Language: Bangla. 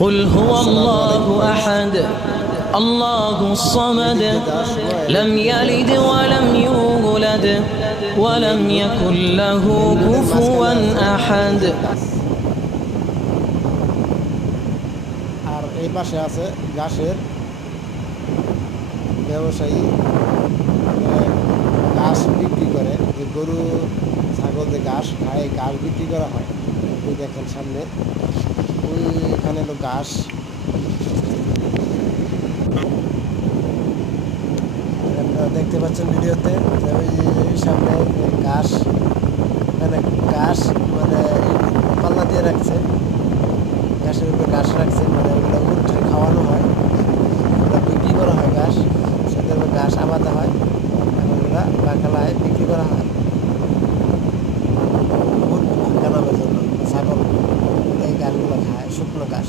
قل هو الله أحد الله الصمد لم يلد ولم يولد ولم يكن له كفوا أحد আর এই পাশে আছে ঘাসের ব্যবসায়ী, ঘাস বিক্রি করে। যে গরু ছাগল যে ঘাস খায়, ঘাস বিক্রি করা হয়। ওই দেখেন সামনে ওইখানে হলো ঘাস। আপনারা দেখতে পাচ্ছেন ভিডিওতে যে ওই সামনে ঘাস, এখানে ঘাস মানে পাল্লা দিয়ে রাখছে, ঘাসের উপরে ঘাস রাখছে, মানে ওগুলো উঠে খাওয়ানো হয়, ওগুলো বিক্রি করা হয়। ঘাস সেটার উপরে ঘাস আবাদা হয়, ওগুলা বাকালায় বিক্রি করা হয় কানামের জন্য। ছাগল এই ঘাসগুলো খায়, শুকনো ঘাস।